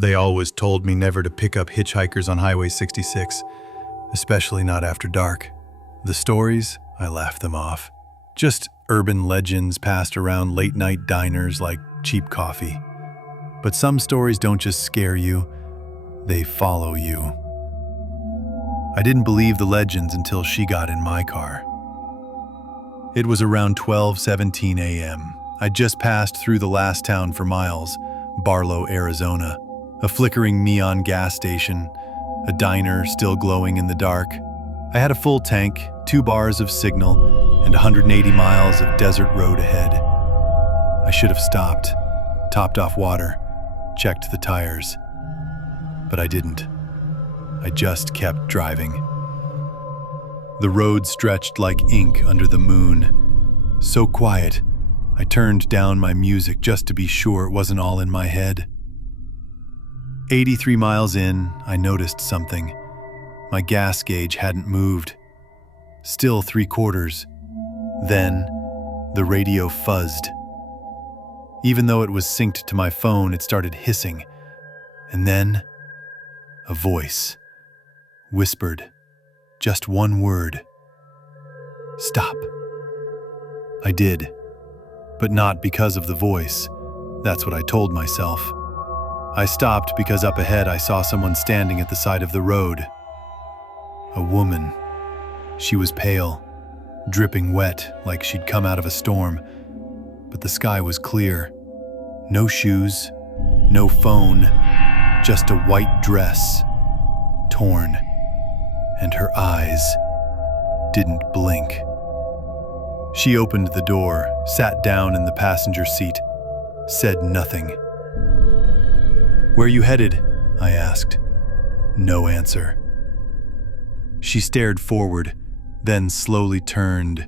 They always told me never to pick up hitchhikers on Highway 66, especially not after dark. The stories, I laughed them off. Just urban legends passed around late-night diners like cheap coffee. But some stories don't just scare you, they follow you. I didn't believe the legends until she got in my car. It was around 12:17 a.m. I'd just passed through the last town for miles, Barlow, Arizona. A flickering neon gas station, a diner still glowing in the dark. I had a full tank, 2 bars of signal, and 180 miles of desert road ahead. I should have stopped, topped off water, checked the tires. But I didn't. I just kept driving. The road stretched like ink under the moon. So quiet, I turned down my music just to be sure it wasn't all in my head. 83 miles in, I noticed something. My gas gauge hadn't moved. Still 3/4. Then, the radio fuzzed. Even though it was synced to my phone, it started hissing. And then, a voice whispered just one word. Stop. I did, but not because of the voice. That's what I told myself. I stopped because up ahead I saw someone standing at the side of the road. A woman. She was pale, dripping wet like she'd come out of a storm, but the sky was clear. No shoes, no phone, just a white dress, torn, and her eyes didn't blink. She opened the door, sat down in the passenger seat, said nothing. "Where are you headed?" I asked. No answer. She stared forward, then slowly turned,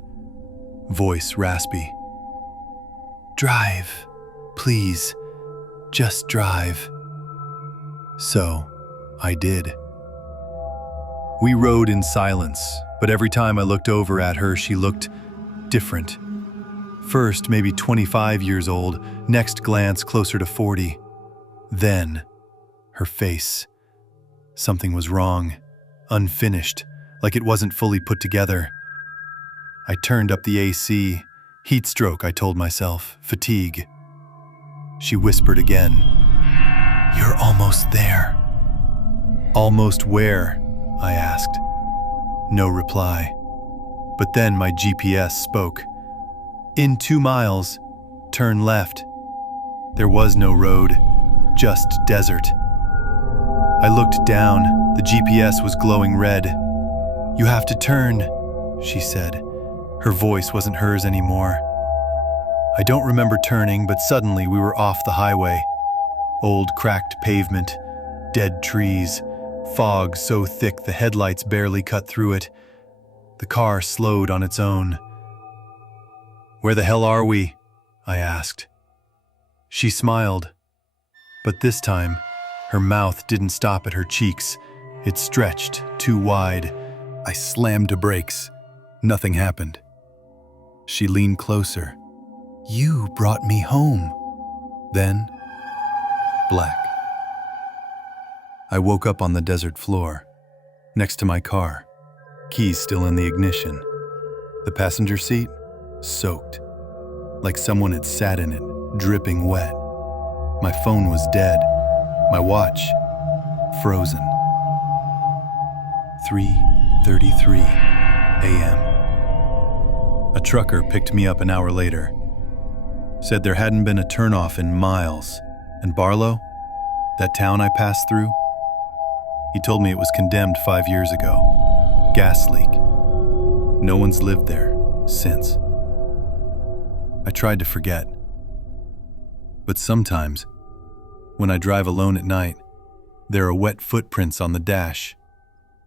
voice raspy. "Drive, please, just drive." So, I did. We rode in silence, but every time I looked over at her, she looked different. First, maybe 25 years old, next glance closer to 40. Then, her face. Something was wrong, unfinished, like it wasn't fully put together. I turned up the AC. Heat stroke, I told myself, fatigue. She whispered again. "You're almost there." "Almost where?" I asked. No reply. But then my GPS spoke. "In 2 miles, turn left." There was no road, just desert. I looked down. The GPS was glowing red. "You have to turn," she said. Her voice wasn't hers anymore. I don't remember turning, but suddenly we were off the highway. Old cracked pavement, dead trees, fog so thick the headlights barely cut through it. The car slowed on its own. "Where the hell are we?" I asked. She smiled, but this time, her mouth didn't stop at her cheeks. It stretched too wide. I slammed to brakes. Nothing happened. She leaned closer. "You brought me home." Then, black. I woke up on the desert floor, next to my car, keys still in the ignition. The passenger seat, soaked, like someone had sat in it, dripping wet. My phone was dead. My watch, frozen. 3:33 a.m. A trucker picked me up an hour later. Said there hadn't been a turnoff in miles. And Barlow, that town I passed through, he told me it was condemned 5 years ago. Gas leak. No one's lived there since. I tried to forget. But sometimes, when I drive alone at night, there are wet footprints on the dash,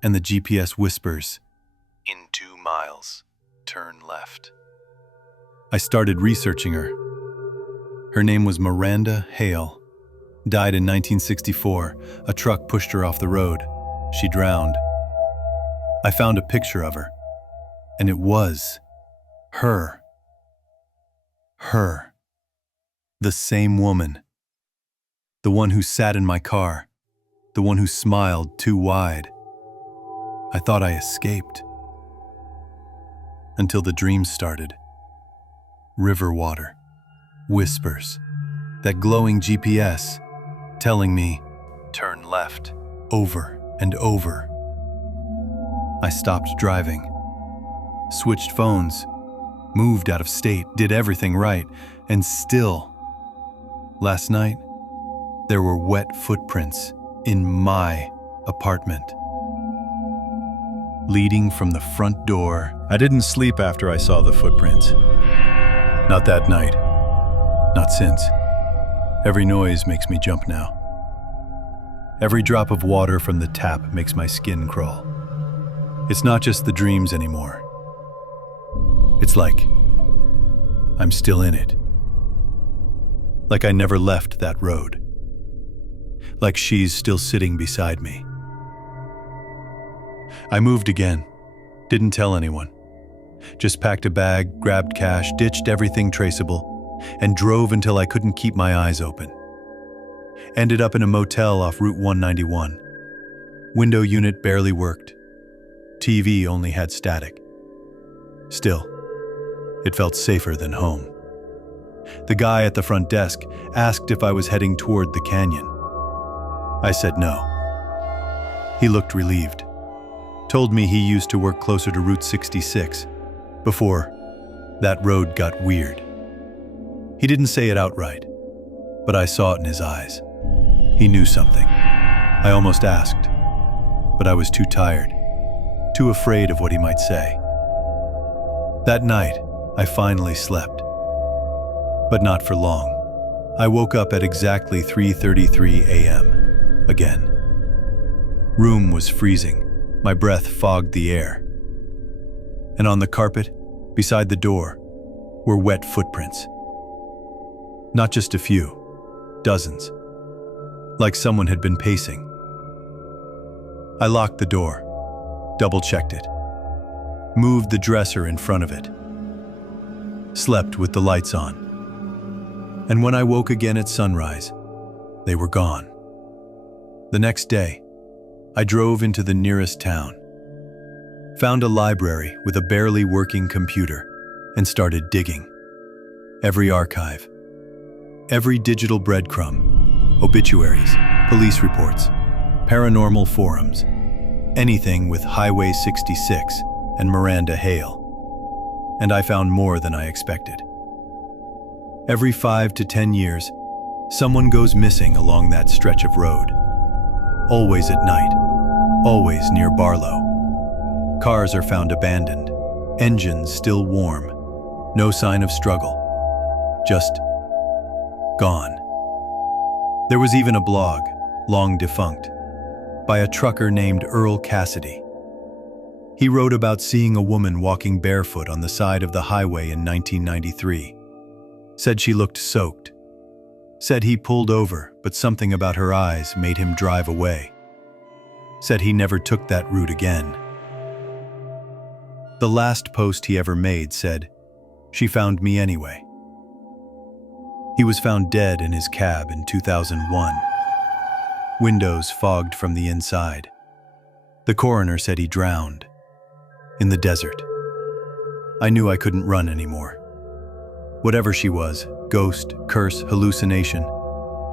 and the GPS whispers, "In 2 miles, turn left." I started researching her. Her name was Miranda Hale. Died in 1964. A truck pushed her off the road. She drowned. I found a picture of her, and it was her. Her. The same woman. The one who sat in my car. The one who smiled too wide. I thought I escaped. Until the dreams started. River water. Whispers. That glowing GPS telling me, turn left, over and over. I stopped driving. Switched phones. Moved out of state. Did everything right. And still, last night, there were wet footprints in my apartment. Leading from the front door. I didn't sleep after I saw the footprints. Not that night. Not since. Every noise makes me jump now. Every drop of water from the tap makes my skin crawl. It's not just the dreams anymore. It's like I'm still in it. Like I never left that road. Like she's still sitting beside me. I moved again. Didn't tell anyone. Just packed a bag, grabbed cash, ditched everything traceable, and drove until I couldn't keep my eyes open. Ended up in a motel off Route 191. Window unit barely worked. TV only had static. Still, it felt safer than home. The guy at the front desk asked if I was heading toward the canyon. I said no. He looked relieved. Told me he used to work closer to Route 66 before that road got weird. He didn't say it outright, but I saw it in his eyes. He knew something. I almost asked, but I was too tired, too afraid of what he might say. That night, I finally slept. But not for long. I woke up at exactly 3:33 a.m. again. Room was freezing. My breath fogged the air. And on the carpet, beside the door, were wet footprints. Not just a few, dozens. Like someone had been pacing. I locked the door, double-checked it, moved the dresser in front of it, slept with the lights on. And when I woke again at sunrise, they were gone. The next day, I drove into the nearest town, found a library with a barely working computer, and started digging. Every archive, every digital breadcrumb, obituaries, police reports, paranormal forums, anything with Highway 66 and Miranda Hale. And I found more than I expected. Every 5 to 10 years, someone goes missing along that stretch of road. Always at night, always near Barlow. Cars are found abandoned, engines still warm, no sign of struggle, just gone. There was even a blog, long defunct, by a trucker named Earl Cassidy. He wrote about seeing a woman walking barefoot on the side of the highway in 1993. Said she looked soaked. Said he pulled over, but something about her eyes made him drive away. Said he never took that route again. The last post he ever made said, "She found me anyway." He was found dead in his cab in 2001. Windows fogged from the inside. The coroner said he drowned. In the desert. I knew I couldn't run anymore. Whatever she was, ghost, curse, hallucination,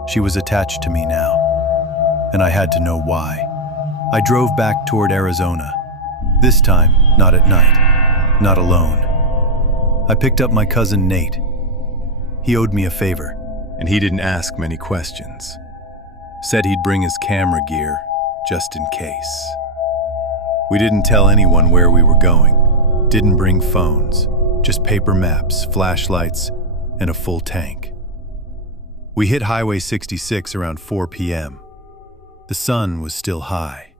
she was attached to me now. And I had to know why. I drove back toward Arizona. This time, not at night, not alone. I picked up my cousin Nate. He owed me a favor, and he didn't ask many questions. Said he'd bring his camera gear, just in case. We didn't tell anyone where we were going. Didn't bring phones, just paper maps, flashlights, and a full tank. We hit Highway 66 around 4 p.m. The sun was still high.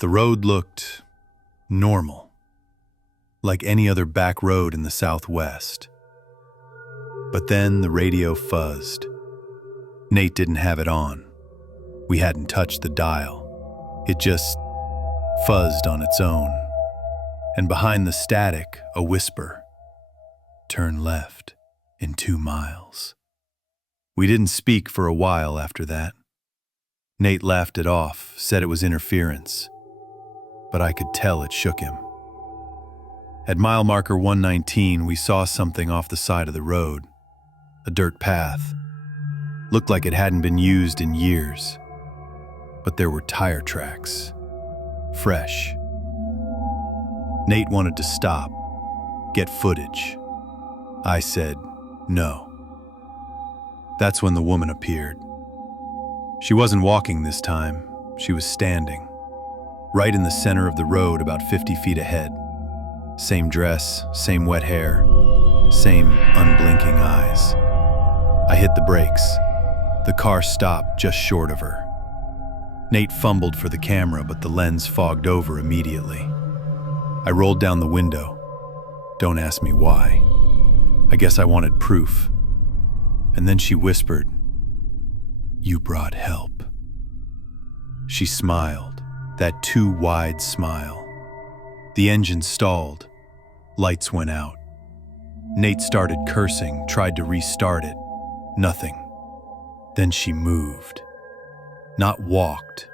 The road looked normal, like any other back road in the Southwest. But then the radio fuzzed. Nate didn't have it on. We hadn't touched the dial. It just fuzzed on its own. And behind the static, a whisper. Turn left in 2 miles. We didn't speak for a while after that. Nate laughed it off, said it was interference, but I could tell it shook him. At mile marker 119, we saw something off the side of the road, a dirt path. Looked like it hadn't been used in years, but there were tire tracks, fresh. Nate wanted to stop, get footage. I said no. That's when the woman appeared. She wasn't walking this time, she was standing, right in the center of the road about 50 feet ahead. Same dress, same wet hair, same unblinking eyes. I hit the brakes. The car stopped just short of her. Nate fumbled for the camera, but the lens fogged over immediately. I rolled down the window. Don't ask me why. I guess I wanted proof. And then she whispered, "You brought help." She smiled, that too wide smile. The engine stalled. Lights went out. Nate started cursing, tried to restart it. Nothing. Then she moved. Not walked.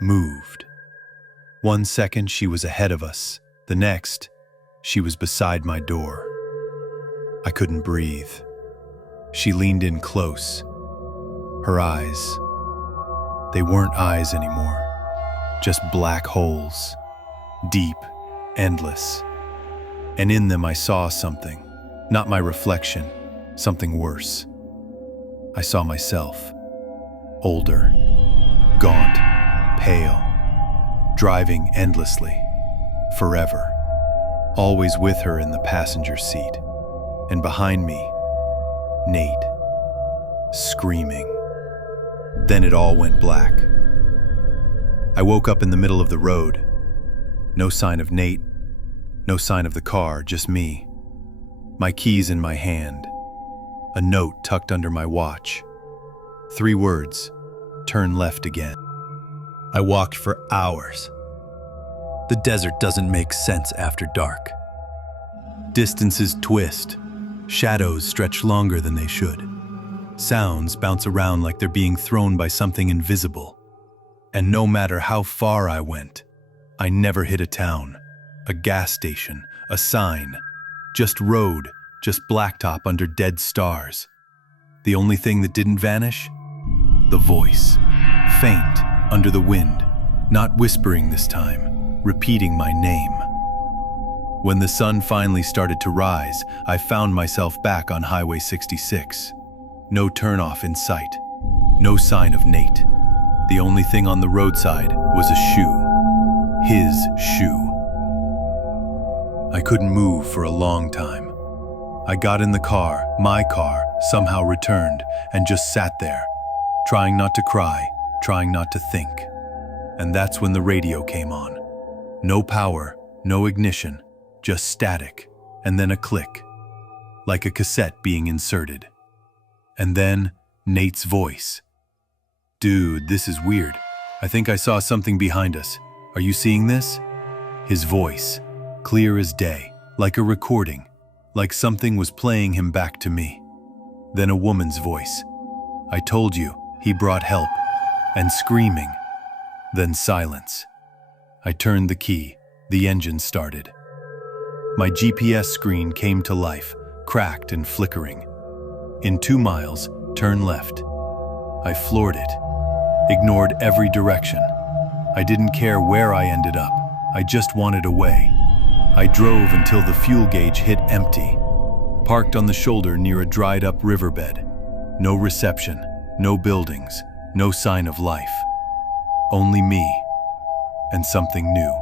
Moved. 1 second she was ahead of us. The next, she was beside my door. I couldn't breathe. She leaned in close. Her eyes. They weren't eyes anymore. Just black holes. Deep, endless. And in them I saw something. Not my reflection. Something worse. I saw myself. Older. Gaunt. Pale. Driving endlessly. Forever. Always with her in the passenger seat. And behind me, Nate. Screaming. Then it all went black. I woke up in the middle of the road. No sign of Nate. No sign of the car, just me. My keys in my hand. A note tucked under my watch. 3 words. Turn left again. I walked for hours. The desert doesn't make sense after dark. Distances twist. Shadows stretch longer than they should. Sounds bounce around like they're being thrown by something invisible. And no matter how far I went, I never hit a town, a gas station, a sign. Just road, just blacktop under dead stars. The only thing that didn't vanish? The voice. Faint, under the wind, not whispering this time, repeating my name. When the sun finally started to rise, I found myself back on Highway 66. No turnoff in sight. No sign of Nate. The only thing on the roadside was a shoe. His shoe. I couldn't move for a long time. I got in the car, my car, somehow returned, and just sat there, trying not to cry, trying not to think. And that's when the radio came on. No power, no ignition, just static, and then a click, like a cassette being inserted. And then Nate's voice. "Dude, this is weird. I think I saw something behind us. Are you seeing this?" His voice, clear as day, like a recording, like something was playing him back to me. Then a woman's voice. "I told you, he brought help." And screaming. Then silence. I turned the key. The engine started. My GPS screen came to life, cracked and flickering. In 2 miles, turn left. I floored it. Ignored every direction. I didn't care where I ended up. I just wanted away. I drove until the fuel gauge hit empty. Parked on the shoulder near a dried-up riverbed. No reception, no buildings, no sign of life. Only me. And something new.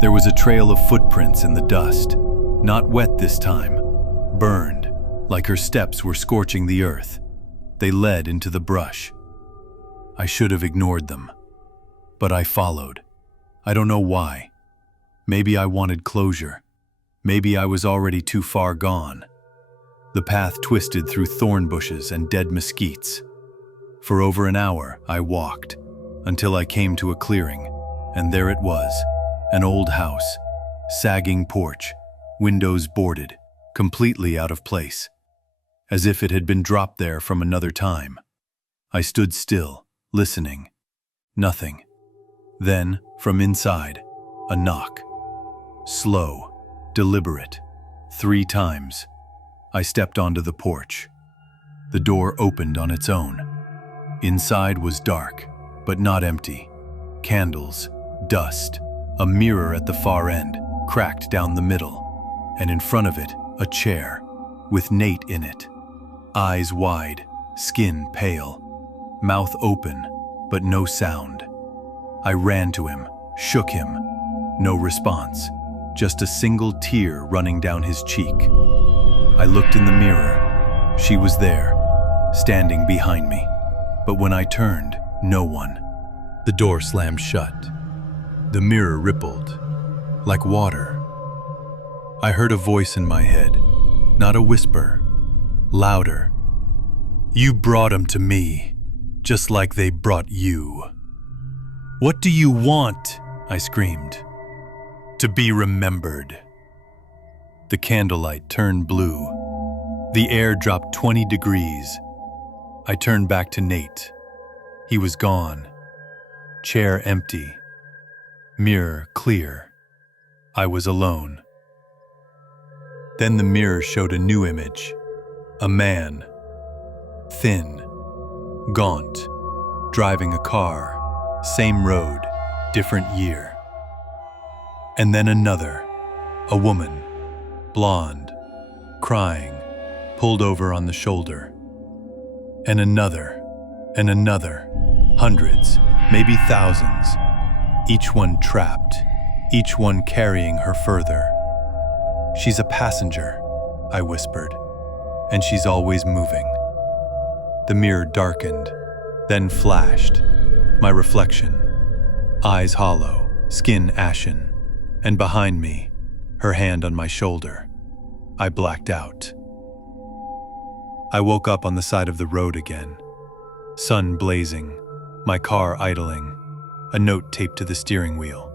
There was a trail of footprints in the dust. Not wet this time. Burned, like her steps were scorching the earth. They led into the brush. I should have ignored them. But I followed. I don't know why. Maybe I wanted closure. Maybe I was already too far gone. The path twisted through thorn bushes and dead mesquites. For over an hour, I walked, until I came to a clearing, and there it was, an old house, sagging porch, windows boarded, completely out of place. as if it had been dropped there from another time. I stood still, listening. Nothing. Then, from inside, a knock. Slow, deliberate. 3 times. I stepped onto the porch. The door opened on its own. Inside was dark, but not empty. Candles, dust, a mirror at the far end, cracked down the middle, and in front of it, a chair, with Nate in it. Eyes wide, skin pale, mouth open, but no sound. I ran to him, shook him. No response, just a single tear running down his cheek. I looked in the mirror. She was there, standing behind me. But when I turned, no one. The door slammed shut. The mirror rippled, like water. I heard a voice in my head, not a whisper, louder. You brought them to me, just like they brought you. What do you want? I screamed. To be remembered. The candlelight turned blue. The air dropped 20 degrees. I turned back to Nate. He was gone. Chair empty. Mirror clear. I was alone. Then the mirror showed a new image. A man. Thin. Gaunt. Driving a car. Same road. Different year. And then another. A woman. Blonde. Crying. Pulled over on the shoulder. And another. And another. Hundreds. Maybe thousands. Each one trapped. Each one carrying her further. She's a passenger, I whispered, and she's always moving. The mirror darkened, then flashed. My reflection. Eyes hollow, skin ashen, and behind me, her hand on my shoulder. I blacked out. I woke up on the side of the road again. Sun blazing, my car idling, a note taped to the steering wheel.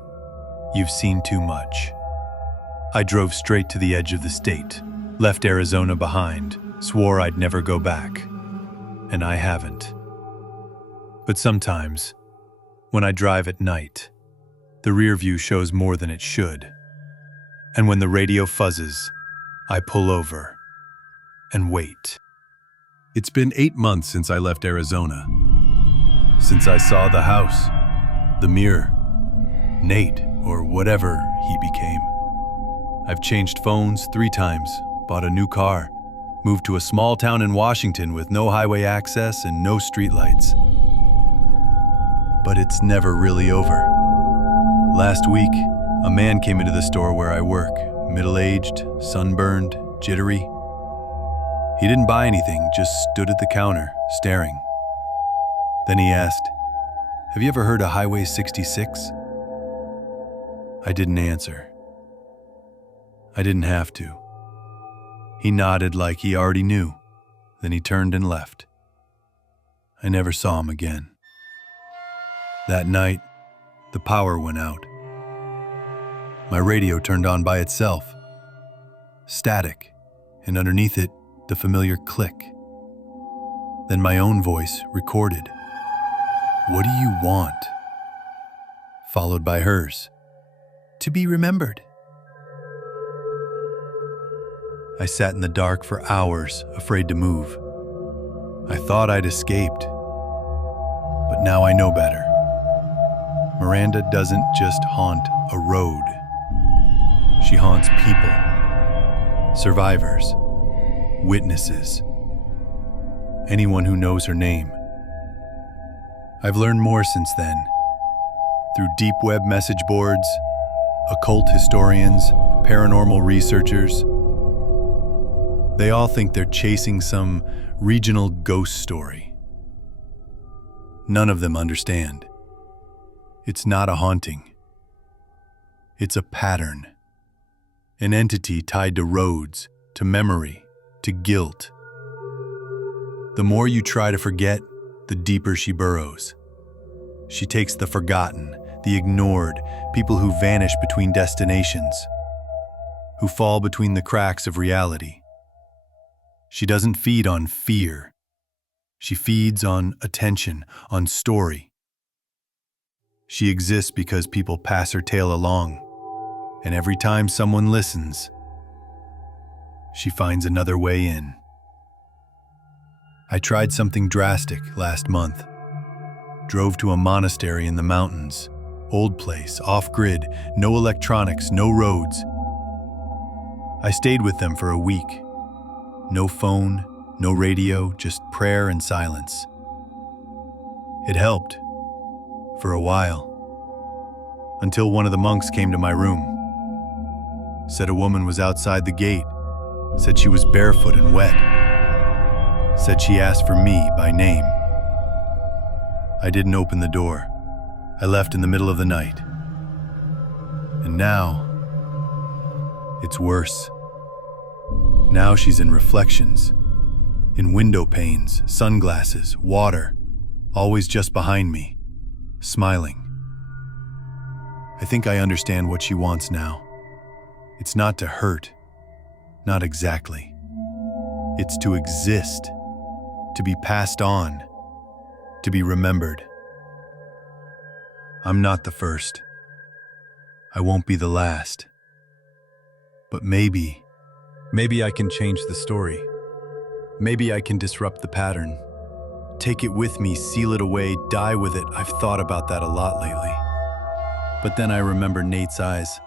You've seen too much. I drove straight to the edge of the state, left Arizona behind, swore I'd never go back. And I haven't. But sometimes, when I drive at night, the rear view shows more than it should. And when the radio fuzzes, I pull over and wait. It's been 8 months since I left Arizona. Since I saw the house, the mirror, Nate, or whatever he became. I've changed phones 3 times, bought a new car, moved to a small town in Washington with no highway access and no streetlights. But it's never really over. Last week, a man came into the store where I work, middle-aged, sunburned, jittery. He didn't buy anything, just stood at the counter, staring. Then he asked, "Have you ever heard of Highway 66? I didn't answer. I didn't have to. He nodded like he already knew. Then he turned and left. I never saw him again. That night, the power went out. My radio turned on by itself. Static, and underneath it, the familiar click. Then my own voice recorded. What do you want? Followed by hers. To be remembered. I sat in the dark for hours, afraid to move. I thought I'd escaped. But now I know better. Miranda doesn't just haunt a road. She haunts people, survivors, witnesses, anyone who knows her name. I've learned more since then. Through deep web message boards, occult historians, paranormal researchers. They all think they're chasing some regional ghost story. None of them understand. It's not a haunting. It's a pattern. An entity tied to roads, to memory, to guilt. The more you try to forget, the deeper she burrows. She takes the forgotten, the ignored, people who vanish between destinations, who fall between the cracks of reality. She doesn't feed on fear. She feeds on attention, on story. She exists because people pass her tale along, and every time someone listens, she finds another way in. I tried something drastic last month. Drove to a monastery in the mountains. Old place, off-grid, no electronics, no roads. I stayed with them for a week. No phone, no radio, just prayer and silence. It helped, for a while, until one of the monks came to my room. Said a woman was outside the gate. Said she was barefoot and wet. Said she asked for me by name. I didn't open the door. I left in the middle of the night. And now, it's worse. Now she's in reflections, in window panes, sunglasses, water, always just behind me, smiling. I think I understand what she wants now. It's not to hurt, not exactly. It's to exist, to be passed on, to be remembered. I'm not the first. I won't be the last. But maybe I can change the story. Maybe I can disrupt the pattern. Take it with me, seal it away, die with it. I've thought about that a lot lately. But then I remember Nate's eyes.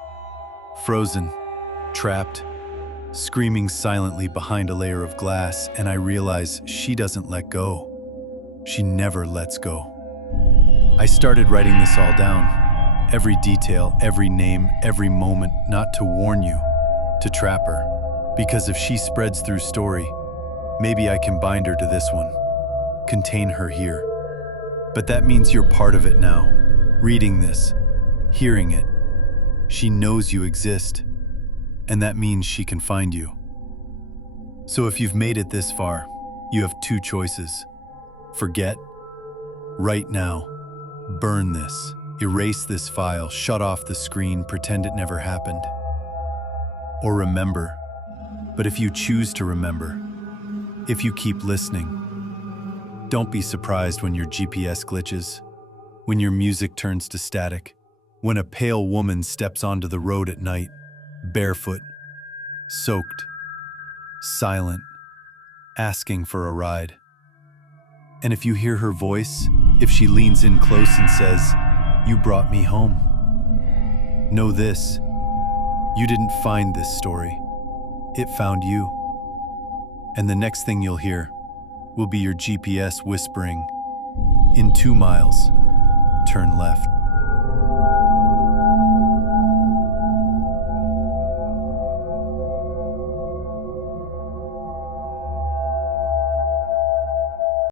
Frozen, trapped, screaming silently behind a layer of glass, and I realize she doesn't let go. She never lets go. I started writing this all down. Every detail, every name, every moment, not to warn you, to trap her. Because if she spreads through story, maybe I can bind her to this one, contain her here. But that means you're part of it now, reading this, hearing it. She knows you exist, and that means she can find you. So if you've made it this far, you have two choices. Forget, right now, burn this, erase this file, shut off the screen, pretend it never happened. Or remember. But if you choose to remember, if you keep listening, don't be surprised when your GPS glitches, when your music turns to static, when a pale woman steps onto the road at night, barefoot, soaked, silent, asking for a ride. And if you hear her voice, if she leans in close and says, "You brought me home," know this, you didn't find this story. It found you. And the next thing you'll hear will be your GPS whispering, "In 2 miles, turn left."